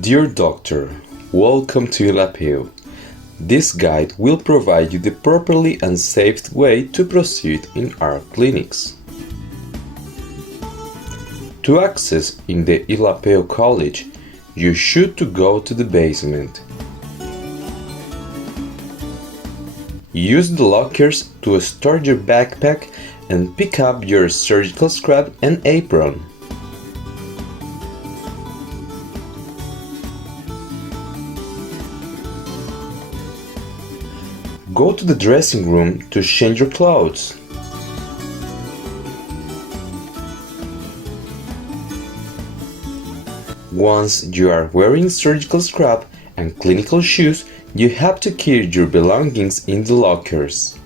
Dear Doctor, welcome to ILAPEO. This guide will provide you the properly and safe way to proceed in our clinics. To access in the ILAPEO college, you should to go to the basement. Use the lockers to store your backpack and pick up your surgical scrub and apron. Go to the dressing room to change your clothes. Once you are wearing surgical scrub and clinical shoes, you have to carry your belongings in the lockers.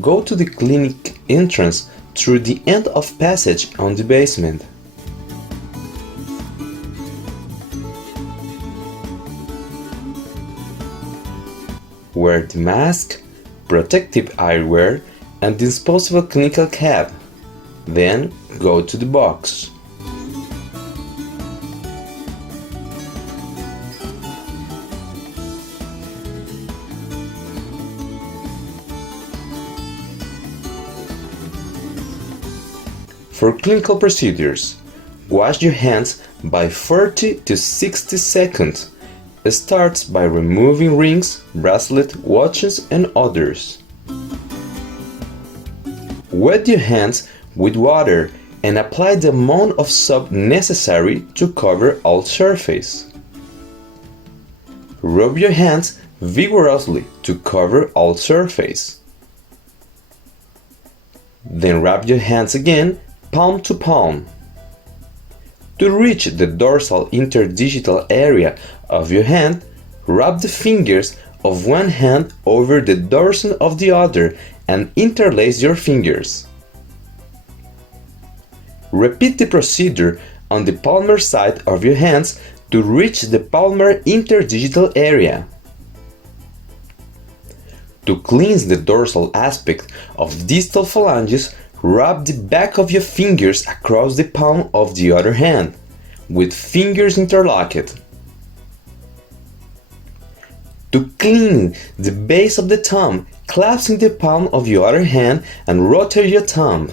Go to the clinic entrance through the end of passage on the basement. Wear the mask, protective eyewear, and disposable clinical cap. Then go to the box. For clinical procedures, wash your hands by 40 to 60 seconds. Starts by removing rings, bracelets, watches, and others. Wet your hands with water and apply the amount of soap necessary to cover all surface. Rub your hands vigorously to cover all surface. Then rub your hands again, palm to palm. To reach the dorsal interdigital area of your hand, rub the fingers of one hand over the dorsum of the other and interlace your fingers. Repeat the procedure on the palmar side of your hands to reach the palmar interdigital area. To cleanse the dorsal aspect of distal phalanges, rub the back of your fingers across the palm of the other hand, with fingers interlocked. To clean the base of the thumb, clasp in the palm of your other hand and rotate your thumb.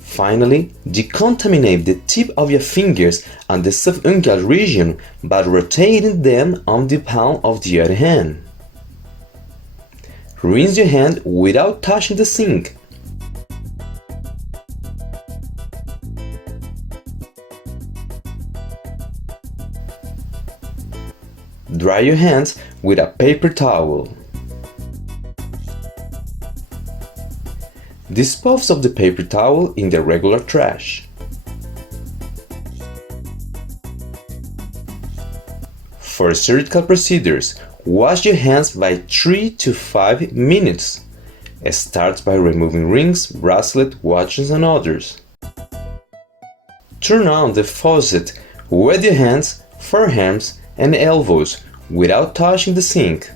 Finally, decontaminate the tip of your fingers and the subungual region by rotating them on the palm of the other hand. Rinse your hand without touching the sink. Dry your hands with a paper towel. Dispose of the paper towel in the regular trash. For surgical procedures, wash your hands by 3 to 5 minutes. Start by removing rings, bracelets, watches, and others. Turn on the faucet, wet your hands, forearms, and elbows without touching the sink.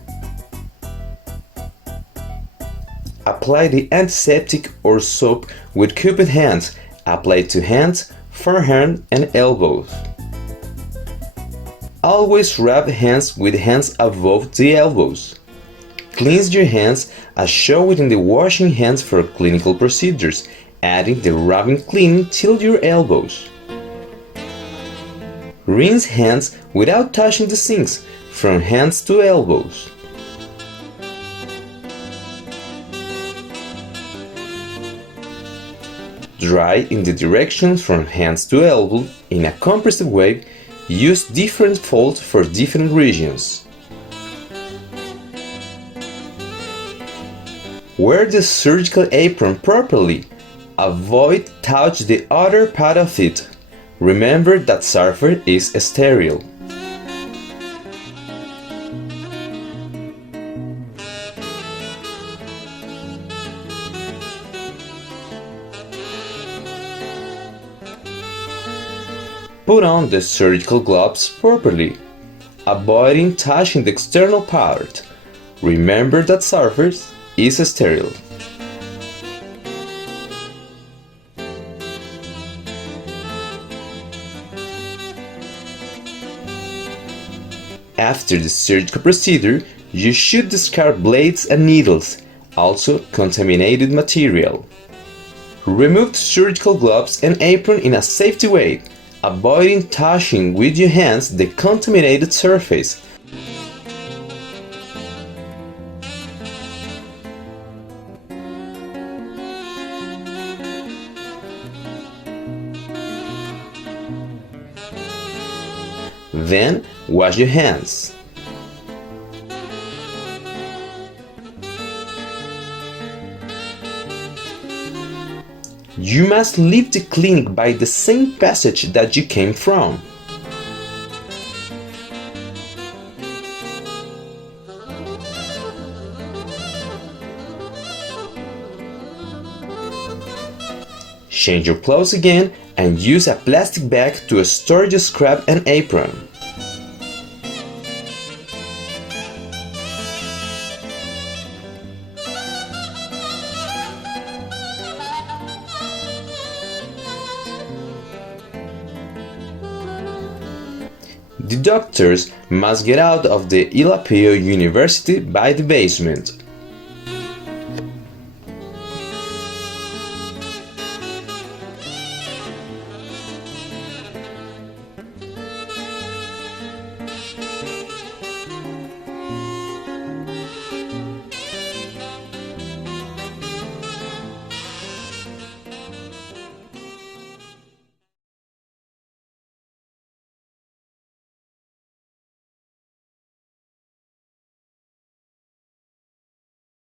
Apply the antiseptic or soap with cupped hands. Apply to hands, forearm, and elbows. Always rub hands with hands above the elbows. Cleanse your hands as shown in the washing hands for clinical procedures, adding the rubbing cleaning till your elbows. Rinse hands without touching the sinks, from hands to elbows. Dry in the direction from hands to elbow in a compressed way. Use different folds for different regions. Wear the surgical apron properly. Avoid touch the other part of it. Remember that surface is sterile. Put on the surgical gloves properly, avoiding touching the external part. Remember that surface is sterile. After the surgical procedure, you should discard blades and needles, also contaminated material. Remove the surgical gloves and apron in a safety way, avoiding touching with your hands the contaminated surface. Then, wash your hands. You must leave the clinic by the same passage that you came from. Change your clothes again and use a plastic bag to store your scrub and apron. The doctors must get out of the ILAPEO University by the basement.